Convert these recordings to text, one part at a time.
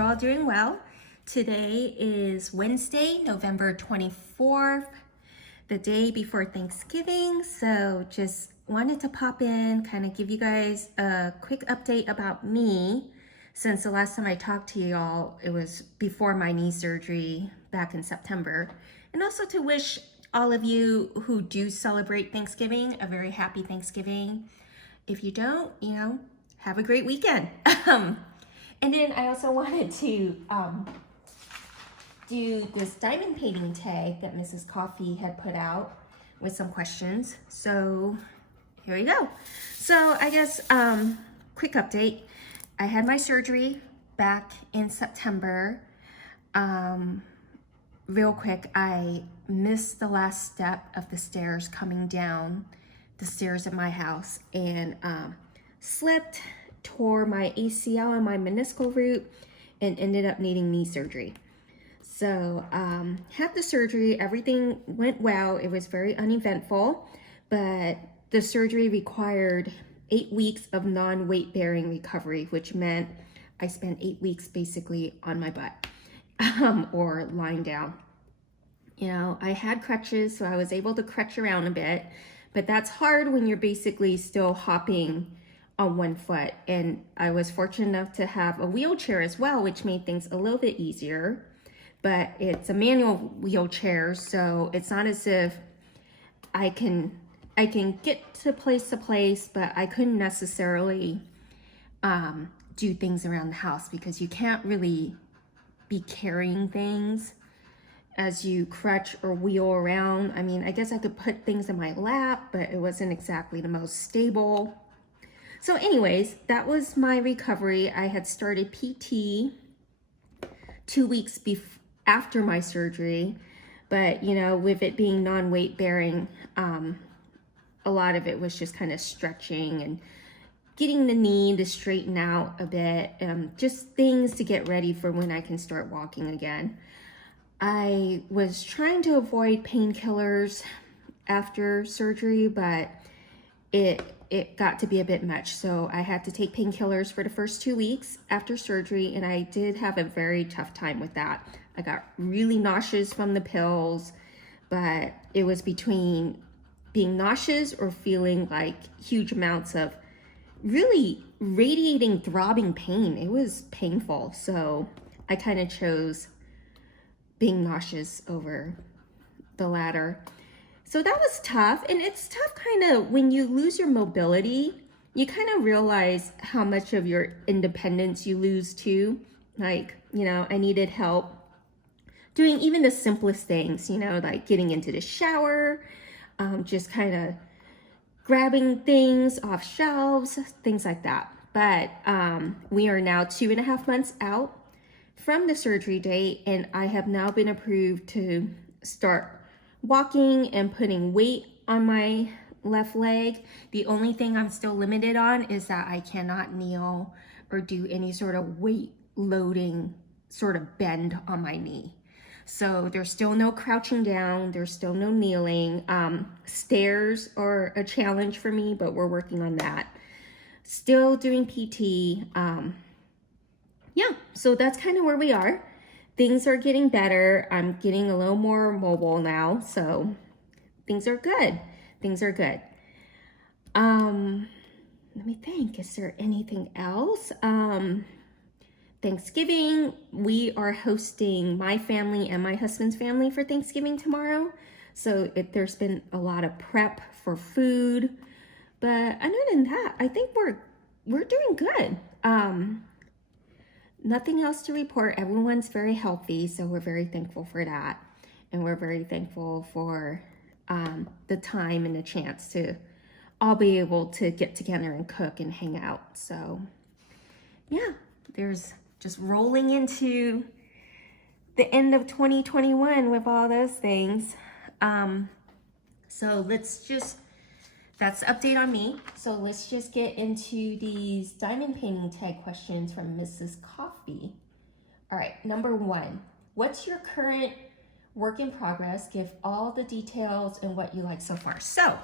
you're all doing well. Today is Wednesday, November 24th, the day before Thanksgiving. So just wanted to pop in, kind of give you guys a quick update about me. Since the last time I talked to y'all, it was before my knee surgery back in September. And also to wish all of you who do celebrate Thanksgiving a very happy Thanksgiving. If you don't, have a great weekend. And then I also wanted to do this diamond painting tag that Mrs. Coffee had put out with some questions. So here we go. So I guess quick update. I had my surgery back in September. Real quick, I missed the last step of the stairs coming down the stairs at my house and slipped, tore my ACL and my meniscal root, and ended up needing knee surgery. So had the surgery, everything went well. It was very uneventful, but the surgery required 8 weeks of non-weight bearing recovery, which meant I spent 8 weeks basically on my butt or lying down. I had crutches, so I was able to crutch around a bit, but that's hard when you're basically still hopping on one foot. And I was fortunate enough to have a wheelchair as well, which made things a little bit easier, but it's a manual wheelchair. So it's not as if I can get to place, but I couldn't necessarily do things around the house because you can't really be carrying things as you crutch or wheel around. I mean, I guess I could put things in my lap, but it wasn't exactly the most stable. So anyways, that was my recovery. I had started PT 2 weeks after my surgery, but with it being non-weight bearing, a lot of it was just kind of stretching and getting the knee to straighten out a bit, just things to get ready for when I can start walking again. I was trying to avoid painkillers after surgery, but it got to be a bit much. So I had to take painkillers for the first 2 weeks after surgery, and I did have a very tough time with that. I got really nauseous from the pills, but it was between being nauseous or feeling like huge amounts of really radiating, throbbing pain. It was painful. So I kind of chose being nauseous over the latter. So that was tough. And it's tough kind of when you lose your mobility, you kind of realize how much of your independence you lose too. Like, I needed help doing even the simplest things, like getting into the shower, just kind of grabbing things off shelves, things like that. But we are now 2.5 months out from the surgery date, and I have now been approved to start walking and putting weight on my left leg. The only thing I'm still limited on is that I cannot kneel or do any sort of weight loading sort of bend on my knee. So there's still no crouching down, there's still no kneeling. Stairs are a challenge for me, but we're working on that. Still doing PT. Yeah, so that's kind of where we are. Things are getting better. I'm getting a little more mobile now, so things are good. Things are good. Let me think, is there anything else? Thanksgiving, we are hosting my family and my husband's family for Thanksgiving tomorrow. So there's been a lot of prep for food, but other than that, I think we're doing good. Nothing else to report. Everyone's very healthy, so we're very thankful for that. And we're very thankful for the time and the chance to all be able to get together and cook and hang out. So yeah, there's just rolling into the end of 2021 with all those things. So that's the update on me. So let's just get into these diamond painting tag questions from Mrs. Coffee. All right, number 1, what's your current work in progress? Give all the details and what you like so far. So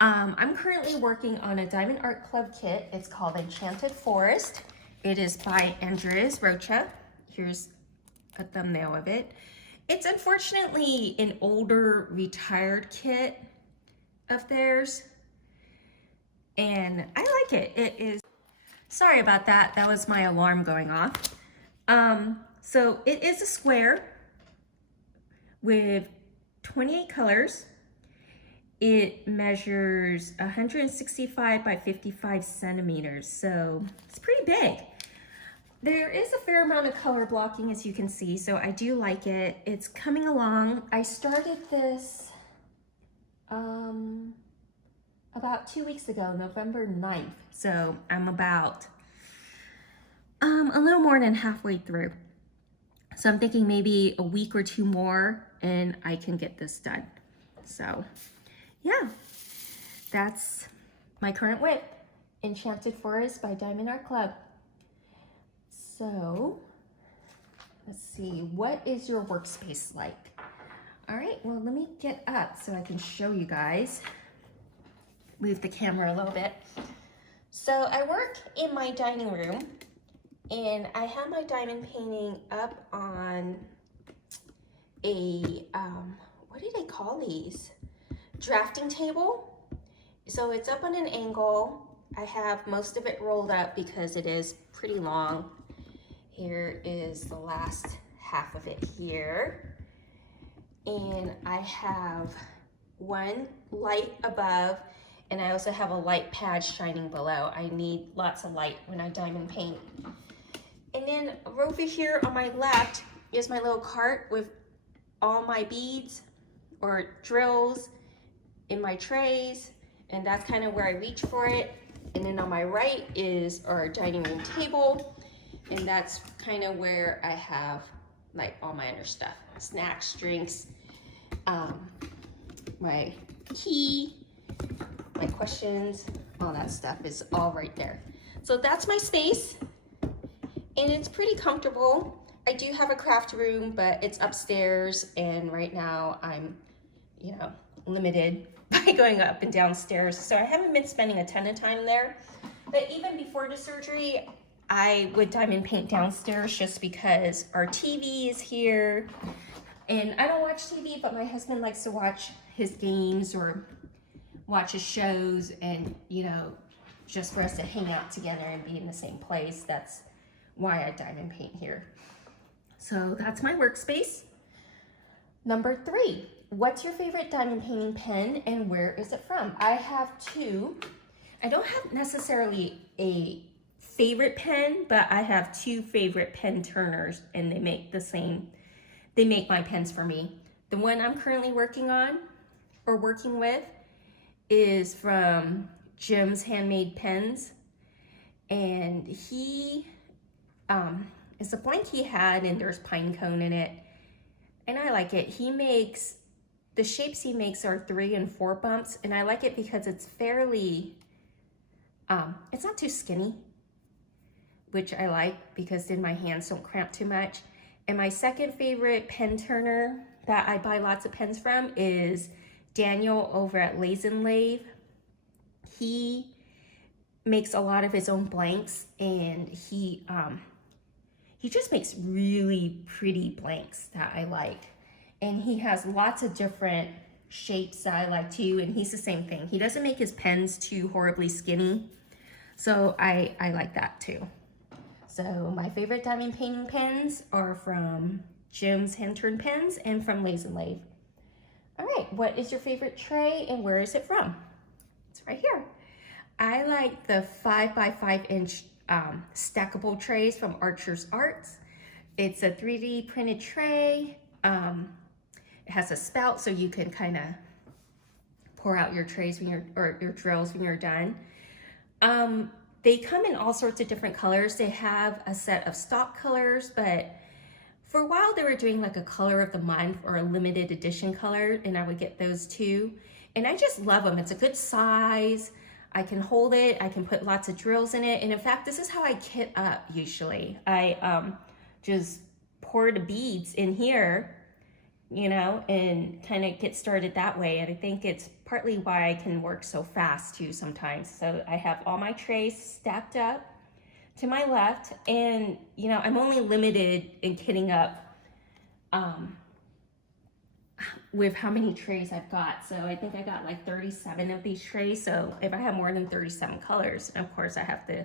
I'm currently working on a Diamond Art Club kit. It's called Enchanted Forest. It is by Andreas Rocha. Here's a thumbnail of it. It's unfortunately an older retired kit of theirs, and I like it. It is, sorry about that. That was my alarm going off. So it is a square with 28 colors. It measures 165 by 55 centimeters, so it's pretty big. There is a fair amount of color blocking, as you can see, so I do like it. It's coming along. I started this about 2 weeks ago, November 9th, so I'm about a little more than halfway through. So I'm thinking maybe a week or two more and I can get this done. So yeah, that's my current whip, Enchanted Forest by Diamond Art Club. So let's see, what is your workspace like? All right, well, let me get up so I can show you guys. Move the camera a little bit. So I work in my dining room, and I have my diamond painting up on a, what do they call these? Drafting table. So it's up on an angle. I have most of it rolled up because it is pretty long. Here is the last half of it here. And I have one light above, and I also have a light pad shining below. I need lots of light when I diamond paint. And then over here on my left is my little cart with all my beads or drills in my trays, and that's kind of where I reach for it. And then on my right is our dining room table, and that's kind of where I have like all my other stuff, snacks, drinks, my key, my questions, all that stuff is all right there. So that's my space, and it's pretty comfortable. I do have a craft room, but it's upstairs, and right now I'm, you know, limited by going up and downstairs, so I haven't been spending a ton of time there. But even before the surgery, I would diamond paint downstairs just because our TV is here, and I don't watch TV, but my husband likes to watch his games or watch his shows, and you know, just for us to hang out together and be in the same place. That's why I diamond paint here. So that's my workspace. Number 3, what's your favorite diamond painting pen and where is it from? I have 2. I don't have necessarily a favorite pen, but I have 2 favorite pen turners, and they make the same, they make my pens for me. The one I'm currently working on or working with is from Jim's Handmade Pens, and he it's a blank he had, and there's pine cone in it, and I like it. He makes, the shapes he makes are 3 and 4 bumps, and I like it because it's fairly, it's not too skinny, which I like because then my hands don't cramp too much. And my second favorite pen turner that I buy lots of pens from is Daniel over at Lays and Lathe. He makes a lot of his own blanks, and he just makes really pretty blanks that I like. And he has lots of different shapes that I like too, and he's the same thing. He doesn't make his pens too horribly skinny, so I like that too. So my favorite diamond painting pens are from Jim's Hand-Turned Pens and from Lays and Lathe. All right, what is your favorite tray and where is it from? It's right here. I like the 5 by 5 inch stackable trays from Archer's Arts. It's a 3D printed tray. It has a spout so you can kind of pour out your trays when you're, or your drills when you're done. They come in all sorts of different colors. They have a set of stock colors, but for a while they were doing like a color of the month or a limited edition color, and I would get those too. And I just love them. It's a good size. I can hold it. I can put lots of drills in it. And in fact, this is how I kit up usually. I just pour the beads in here, you know, and kind of get started that way. And I think it's partly why I can work so fast too sometimes. So I have all my trays stacked up. to my left, and you know, I'm only limited in kitting up with how many trays I've got. So I think I got like 37 of these trays. So if I have more than 37 colors, of course I have to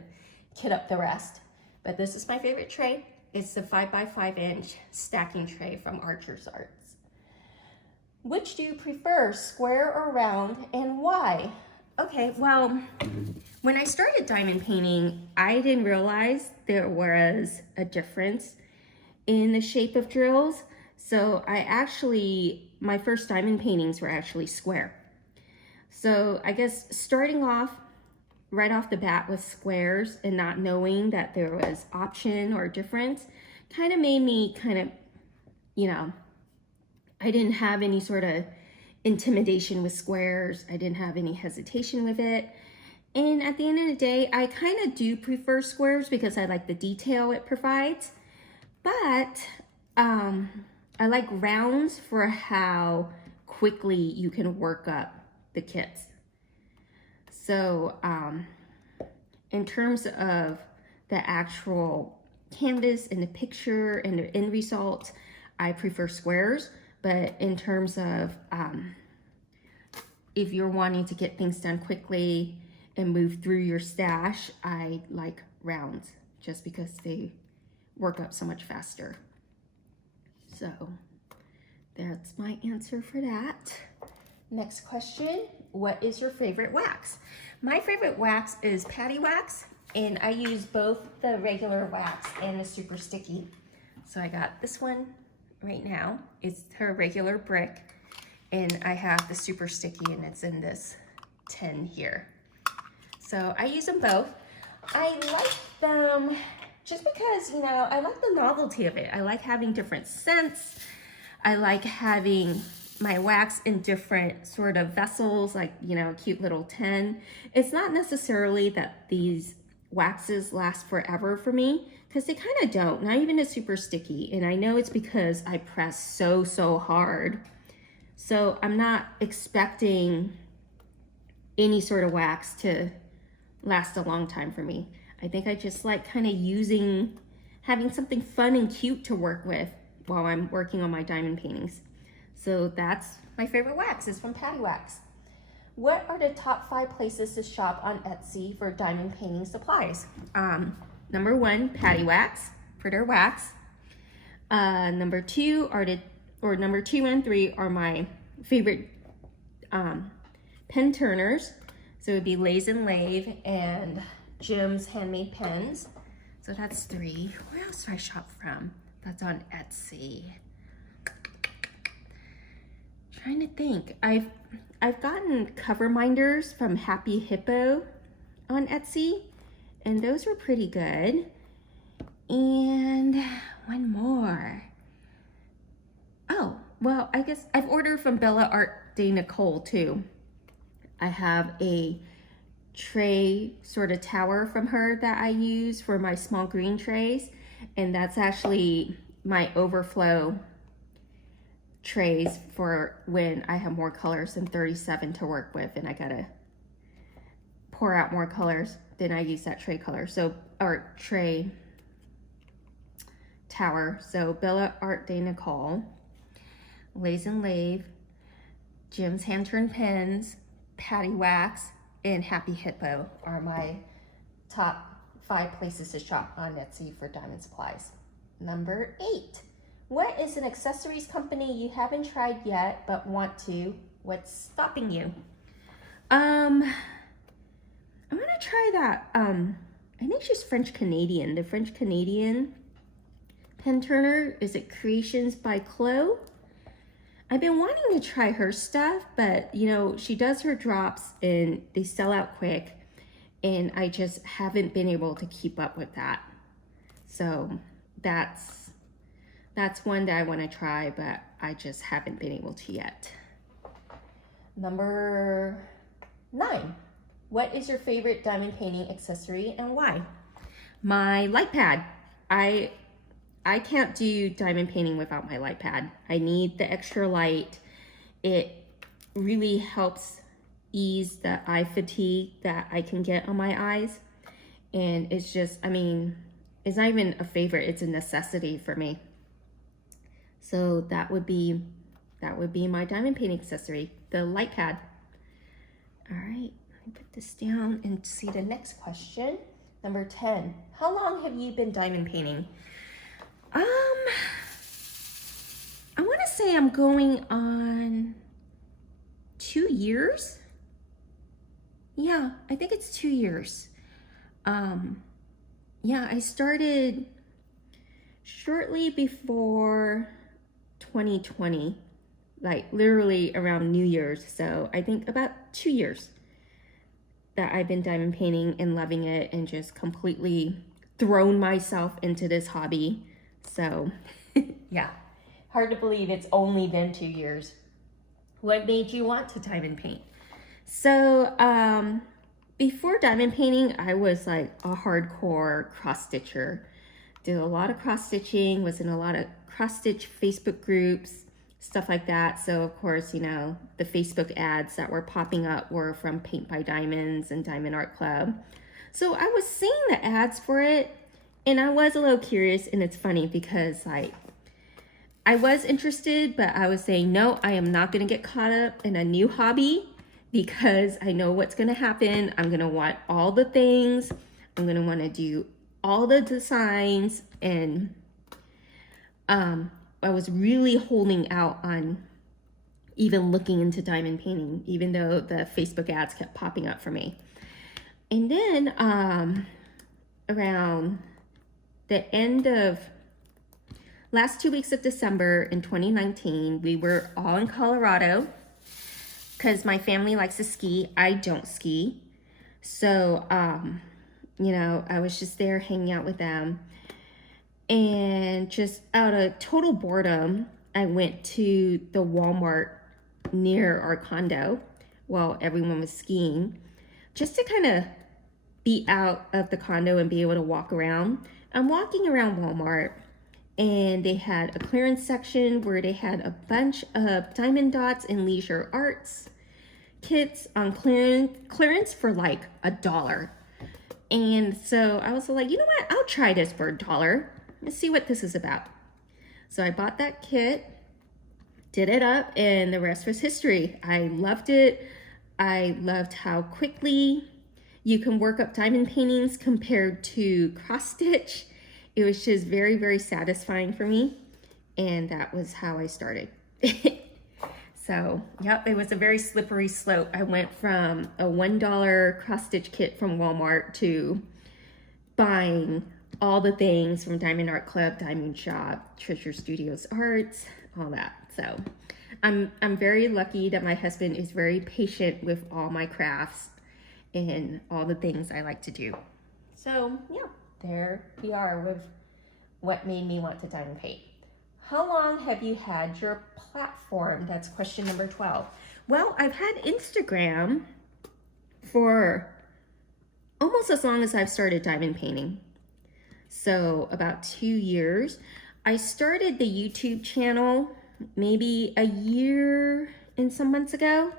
kit up the rest. But this is my favorite tray. It's the 5x5" stacking tray from Archer's Arts. Which do you prefer, square or round, and why? Okay, well, when I started diamond painting, I didn't realize there was a difference in the shape of drills. So my first diamond paintings were actually square. So I guess starting off right off the bat with squares and not knowing that there was option or difference kind of made me you know, I didn't have any sort of intimidation with squares. I didn't have any hesitation with it. And at the end of the day, I kind of do prefer squares because I like the detail it provides. But I like rounds for how quickly you can work up the kits. So in terms of the actual canvas and the picture and the end result, I prefer squares. But in terms of if you're wanting to get things done quickly and move through your stash, I like rounds just because they work up so much faster. So that's my answer for that. Next question, what is your favorite wax? My favorite wax is patty wax, and I use both the regular wax and the super sticky. So I got this one right now. It's her regular brick, and I have the super sticky, and it's in this tin here. So I use them both. I like them just because, you know, I like the novelty of it. I like having different scents. I like having my wax in different sort of vessels, like, you know, a cute little tin. It's not necessarily that these waxes last forever for me, because they kind of don't, not even a super sticky. And I know it's because I press so hard. So I'm not expecting any sort of wax to last a long time for me. I think I just like kind of having something fun and cute to work with while I'm working on my diamond paintings. So that's my favorite wax, is from Patty Wax. What are the top 5 places to shop on Etsy for diamond painting supplies? Number 1, Patty Wax for their wax. Number 2 and 3 are my favorite pen turners. So it would be Lays and Lave and Jim's Handmade Pens. So that's 3. Where else do I shop from? That's on Etsy. Trying to think. I've gotten cover minders from Happy Hippo on Etsy, and those were pretty good. And one more. Oh, well, I guess I've ordered from Bella Art de Nicole too. I have a tray sort of tower from her that I use for my small green trays, and that's actually my overflow trays for when I have more colors than 37 to work with and I gotta pour out more colors. Then I use that tray color, or tray tower. So Bella Art de Nicole, Lays and Lave, Jim's Hand Turned Pens, Patty Wax, and Happy Hippo are my top 5 places to shop on Etsy for diamond supplies. Number 8. What is an accessories company you haven't tried yet but want to? What's stopping you? I'm gonna try that. I think she's French Canadian. The French Canadian pen turner. Is it Creations by Chloe? I've been wanting to try her stuff, but you know, she does her drops and they sell out quick, and I just haven't been able to keep up with that. So that's one that I want to try, but I just haven't been able to yet. Number 9. What is your favorite diamond painting accessory and why? My light pad. I can't do diamond painting without my light pad. I need the extra light. It really helps ease the eye fatigue that I can get on my eyes. And it's just, I mean, it's not even a favorite, it's a necessity for me. So that would be my diamond painting accessory, the light pad. All right, let me put this down and see the next question. Number 10, how long have you been diamond painting? I want to say I'm going on 2 years. Yeah, I think it's 2 years. Yeah, I started shortly before 2020, like literally around New Year's. So I think about 2 years that I've been diamond painting and loving it and just completely thrown myself into this hobby. So yeah, hard to believe it's only been 2 years. What made you want to diamond paint? So before diamond painting, I was like a hardcore cross stitcher. Did a lot of cross stitching, was in a lot of cross stitch Facebook groups, stuff like that. So of course, you know, the Facebook ads that were popping up were from Paint by Diamonds and Diamond Art Club. So I was seeing the ads for it and I was a little curious, and it's funny because like I was interested, but I was saying, no, I am not gonna get caught up in a new hobby because I know what's gonna happen. I'm gonna want all the things. I'm gonna wanna do all the designs, and I was really holding out on even looking into diamond painting, even though the Facebook ads kept popping up for me. And then around the end of last 2 weeks of December in 2019, we were all in Colorado because my family likes to ski. I don't ski. So, you know, I was just there hanging out with them. And just out of total boredom, I went to the Walmart near our condo while everyone was skiing, just to kind of be out of the condo and be able to walk around. I'm walking around Walmart, and they had a clearance section where they had a bunch of diamond dots and leisure arts kits on clearance for like $1. And so I was like, you know what? I'll try this for $1. Let's see what this is about. So I bought that kit, did it up, and the rest was history. I loved it. I loved how quickly you can work up diamond paintings compared to cross stitch. It was just very, very satisfying for me. And that was how I started. So, yep, it was a very slippery slope. I went from a $1 cross stitch kit from Walmart to buying all the things from Diamond Art Club, Diamond Shop, Treasure Studios Arts, all that. So I'm very lucky that my husband is very patient with all my crafts and all the things I like to do. So yeah, there we are with what made me want to diamond paint. How long have you had your platform? That's question number 12. Well, I've had Instagram for almost as long as I've started diamond painting. So about 2 years. I started the YouTube channel maybe a year and some months ago.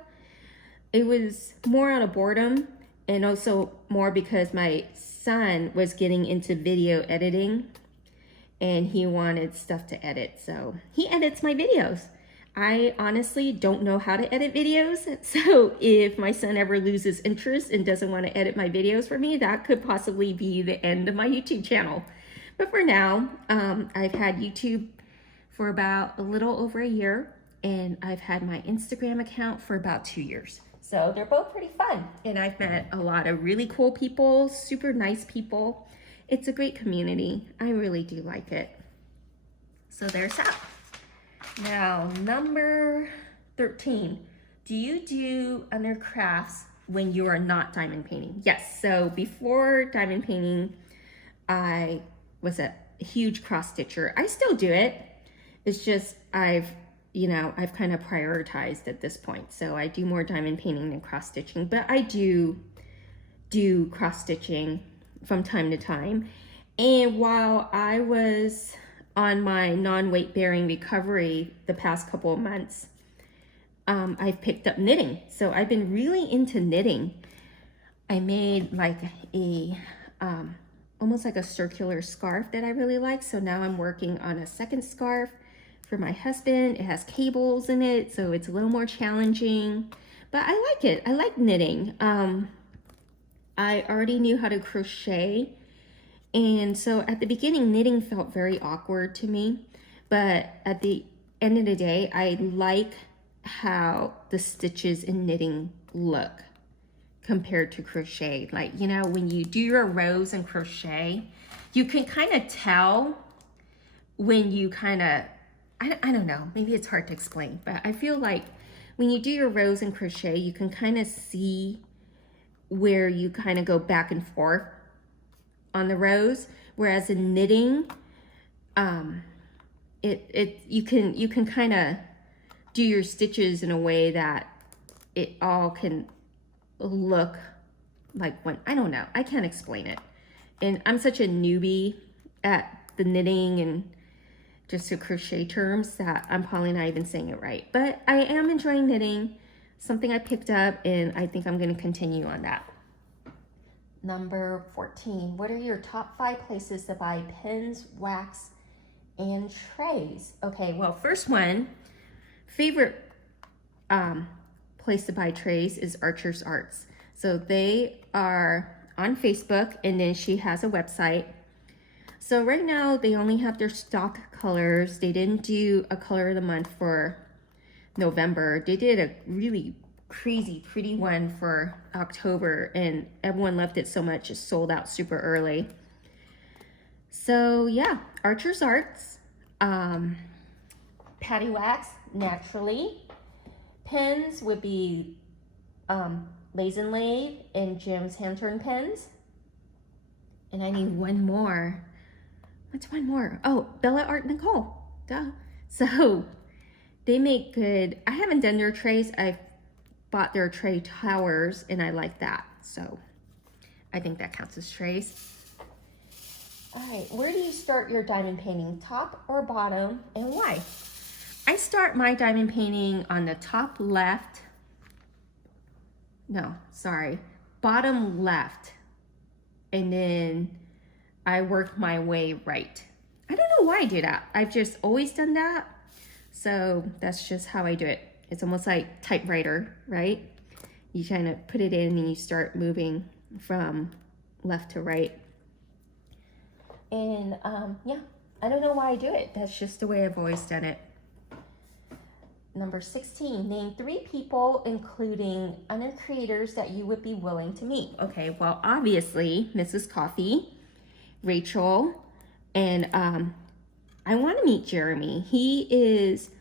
It was more out of boredom and also more because my son was getting into video editing and he wanted stuff to edit. So he edits my videos. I honestly don't know how to edit videos. So if my son ever loses interest and doesn't want to edit my videos for me, that could possibly be the end of my YouTube channel. But for now, I've had YouTube for about a little over a year, and I've had my Instagram account for about 2 years. So they're both pretty fun. And I've met a lot of really cool people, super nice people. It's a great community. I really do like it. So there's that. Now, number 13, do you do other crafts when you are not diamond painting? Yes, so before diamond painting, I was a huge cross stitcher. I still do it. It's just I've kind of prioritized at this point. So I do more diamond painting than cross stitching, but I do cross stitching from time to time. And while I was on my non-weight bearing recovery the past couple of months, I've picked up knitting. So I've been really into knitting. I made like a almost like a circular scarf that I really like. So now I'm working on a second scarf for my husband. It has cables in it, so it's a little more challenging, but I like it. I like knitting. I already knew how to crochet, and so at the beginning, knitting felt very awkward to me, but at the end of the day, I like how the stitches in knitting look compared to crochet. Like, you know, when you do your rows in crochet, you can kind of tell when you kind of, I don't know, maybe it's hard to explain, but I feel like when you do your rows in crochet, you can kind of see where you kind of go back and forth on the rows, whereas in knitting, you can kind of do your stitches in a way that it all can look like one. I don't know, I can't explain it, and I'm such a newbie at the knitting and just the crochet terms that I'm probably not even saying it right, but I am enjoying knitting, something I picked up, and I think I'm going to continue on that. Number 14, what are your top 5 places to buy pens, wax, and trays? Okay, well, first one, favorite place to buy trays is Archer's Arts. So they are on Facebook, and then she has a website. So right now they only have their stock colors. They didn't do a color of the month for November. They did a really crazy pretty one for October, and everyone loved it so much it sold out super early. So yeah, Archer's Arts, Patty Wax, Naturally. Pens would be Lays and Lathe and Jim's Hand Turn Pens. And I need one more. What's one more? Oh, Bella Art Nicole. Duh. So they make good, I haven't done their trays. I've bought their tray towers and I like that. So I think that counts as trays. All right, where do you start your diamond painting? Top or bottom, and why? I start my diamond painting on the top left. No, sorry, bottom left. And then I work my way right. I don't know why I do that. I've just always done that. So that's just how I do it. It's almost like typewriter, right? You kind of put it in and you start moving from left to right. And yeah, I don't know why I do it. That's just the way I've always done it. Number 16, name 3 people, including other creators, that you would be willing to meet. Okay, well, obviously, Mrs. Coffee, Rachel, and I want to meet Jeremy. He is,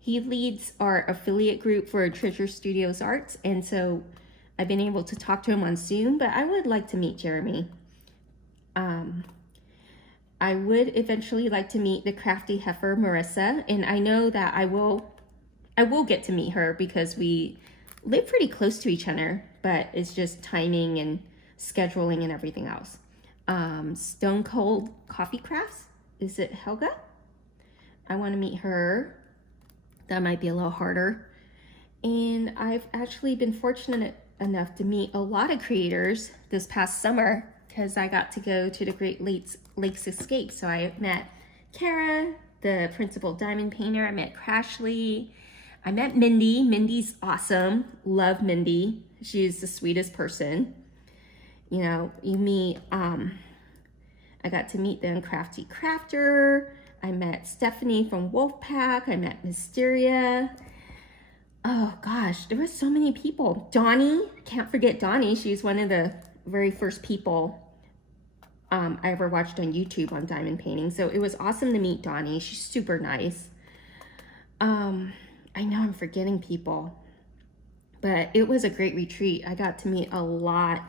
he leads our affiliate group for Treasure Studios Arts, and so I've been able to talk to him on Zoom, but I would like to meet Jeremy. I would eventually like to meet the crafty heifer, Marissa, and I know that I will get to meet her because we live pretty close to each other, but it's just timing and scheduling and everything else. Stone Cold Coffee Crafts, is it Helga? I want to meet her. That might be a little harder. And I've actually been fortunate enough to meet a lot of creators this past summer because I got to go to the Great Lakes Escape. So I met Kara, the principal diamond painter. I met Crashly. I met Mindy. Mindy's awesome. Love Mindy. She's the sweetest person. You know, you meet, I got to meet the Crafty Crafter. I met Stephanie from Wolfpack. I met Mysteria. Oh gosh, there were so many people. Donnie, can't forget Donnie. She's one of the very first people I ever watched on YouTube on diamond painting. So it was awesome to meet Donnie. She's super nice. I know I'm forgetting people, but it was a great retreat. I got to meet a lot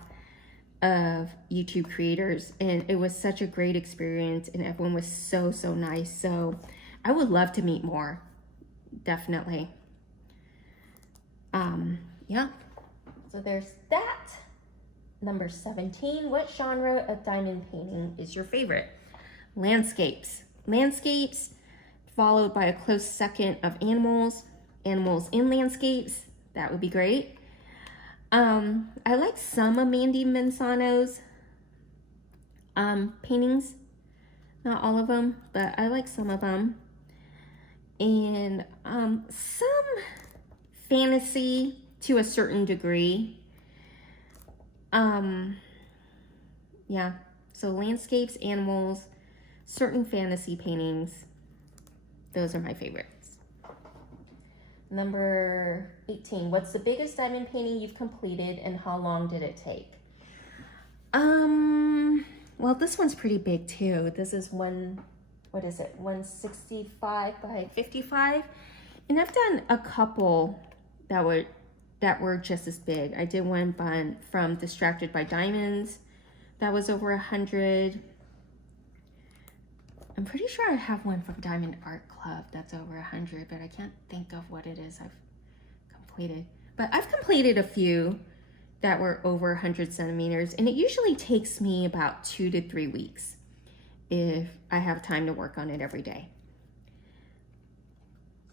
of YouTube creators and it was such a great experience and everyone was so nice. So I would love to meet more, definitely. Yeah, so there's that. Number 17, what genre of diamond painting is your favorite? Landscapes. Landscapes, followed by a close second of animals. Animals in landscapes, that would be great. I like some of Mandy Manzano's paintings. Not all of them, but I like some of them. And some fantasy to a certain degree. Yeah, so landscapes, animals, certain fantasy paintings. Those are my favorites. Number 18, what's the biggest diamond painting you've completed and how long did it take? Well, this one's pretty big too. This is 165 by 55. And I've done a couple that were just as big. I did one from Distracted by Diamonds. That was over 100. I'm pretty sure I have one from Diamond Art Club that's over 100, but I can't think of what it is I've completed. But I've completed a few that were over 100 centimeters, and it usually takes me about 2 to 3 weeks if I have time to work on it every day.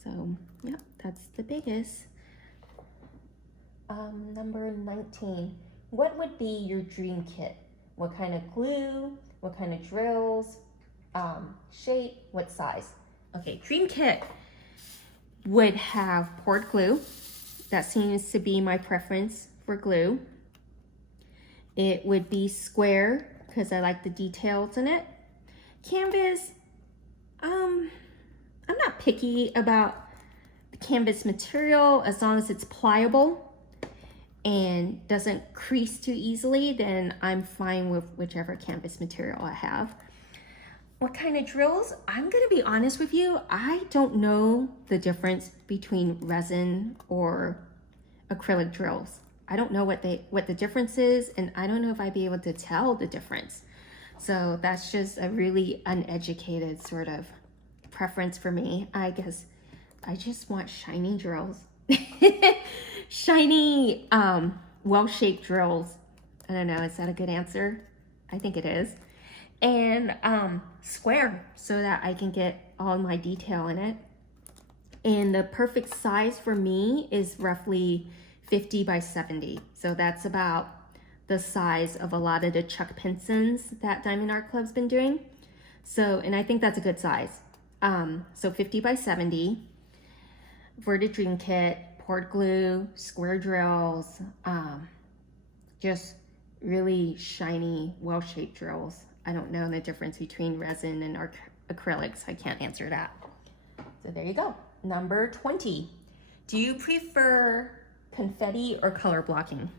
So, yeah, that's the biggest. Number 19, what would be your dream kit? What kind of glue? What kind of drills? Shape? What size? Okay, dream kit would have poured glue. That seems to be my preference for glue. It would be square because I like the details in it. Canvas, I'm not picky about the canvas material as long as it's pliable and doesn't crease too easily, then I'm fine with whichever canvas material I have. What kind of drills? I'm gonna be honest with you, I don't know the difference between resin or acrylic drills. I don't know what the difference is, and I don't know if I'd be able to tell the difference. So that's just a really uneducated sort of preference for me. I guess I just want shiny drills. Shiny, well-shaped drills. I don't know, is that a good answer? I think it is. And square so that I can get all my detail in it. And the perfect size for me is roughly 50 by 70. So that's about the size of a lot of the Chuck Pinsons that Diamond Art Club's been doing. So, and I think that's a good size. So 50 by 70 for the dream kit, poured glue, square drills, just really shiny, well-shaped drills. I don't know the difference between resin and acrylics. I can't answer that. So there you go. Number 20. Do you prefer confetti or color blocking?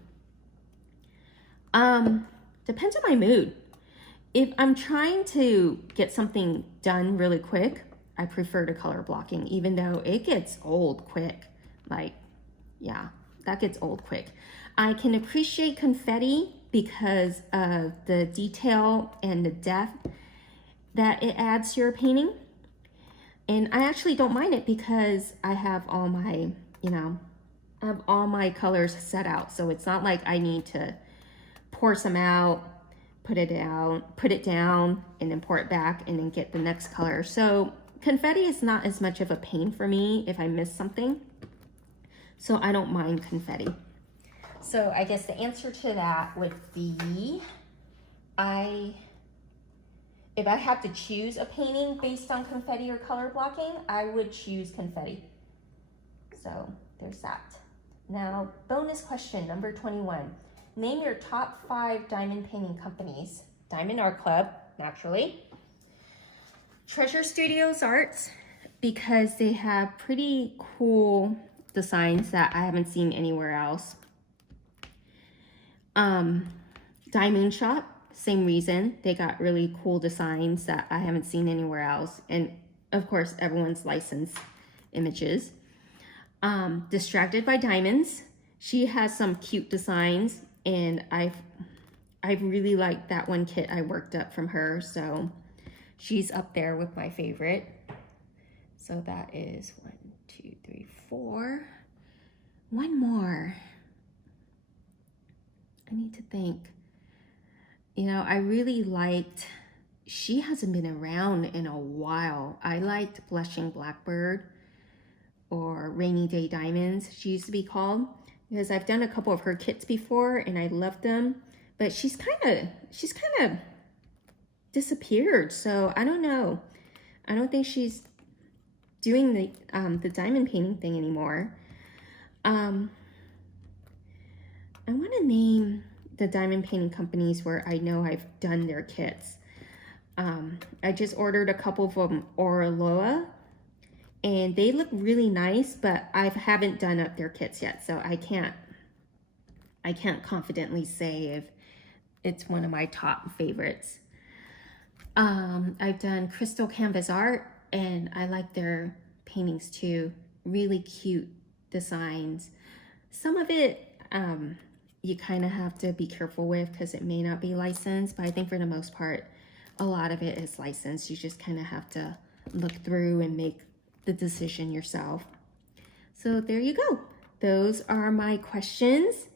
Depends on my mood. If I'm trying to get something done really quick, I prefer the color blocking, even though it gets old quick. Like, yeah, that gets old quick. I can appreciate confetti because of the detail and the depth that it adds to your painting. And I actually don't mind it because I have all my, I have all my colors set out. So it's not like I need to pour some out, put it down, and then pour it back and then get the next color. So confetti is not as much of a pain for me if I miss something. So I don't mind confetti. So I guess the answer to that would be, if I have to choose a painting based on confetti or color blocking, I would choose confetti. So there's that. Now, bonus question, number 21. Name your top 5 diamond painting companies. Diamond Art Club, naturally. Treasure Studios Arts, because they have pretty cool designs that I haven't seen anywhere else. Diamond Shop, same reason. They got really cool designs that I haven't seen anywhere else. And of course, everyone's licensed images. Distracted by Diamonds. She has some cute designs, and I really liked that one kit I worked up from her. So she's up there with my favorite. So that is 1, 2, 3, 4. One more. I need to think. I really liked, she hasn't been around in a while. I liked Blushing Blackbird, or Rainy Day Diamonds, she used to be called. because I've done a couple of her kits before and I love them, but she's kind of disappeared. So I don't know. I don't think she's doing the diamond painting thing anymore. I want to name the diamond painting companies where I know I've done their kits. I just ordered a couple from Orloa, and they look really nice, but I haven't done up their kits yet, so I can't confidently say if it's one of my top favorites. I've done Crystal Canvas Art, and I like their paintings too. Really cute designs. Some of it you kind of have to be careful with because it may not be licensed, but I think for the most part, a lot of it is licensed. You just kind of have to look through and make the decision yourself. So there you go. Those are my questions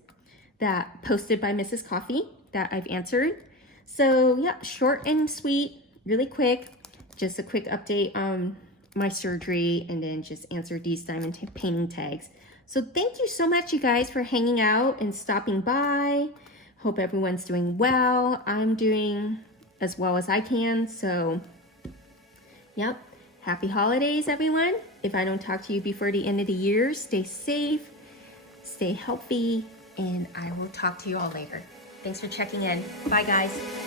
that posted by Mrs. Coffee that I've answered. So yeah, short and sweet, really quick. Just a quick update on my surgery and then just answer these diamond painting tags. So thank you so much, you guys, for hanging out and stopping by. Hope everyone's doing well. I'm doing as well as I can. So yep, happy holidays, everyone. If I don't talk to you before the end of the year, stay safe, stay healthy, and I will talk to you all later. Thanks for checking in. Bye, guys.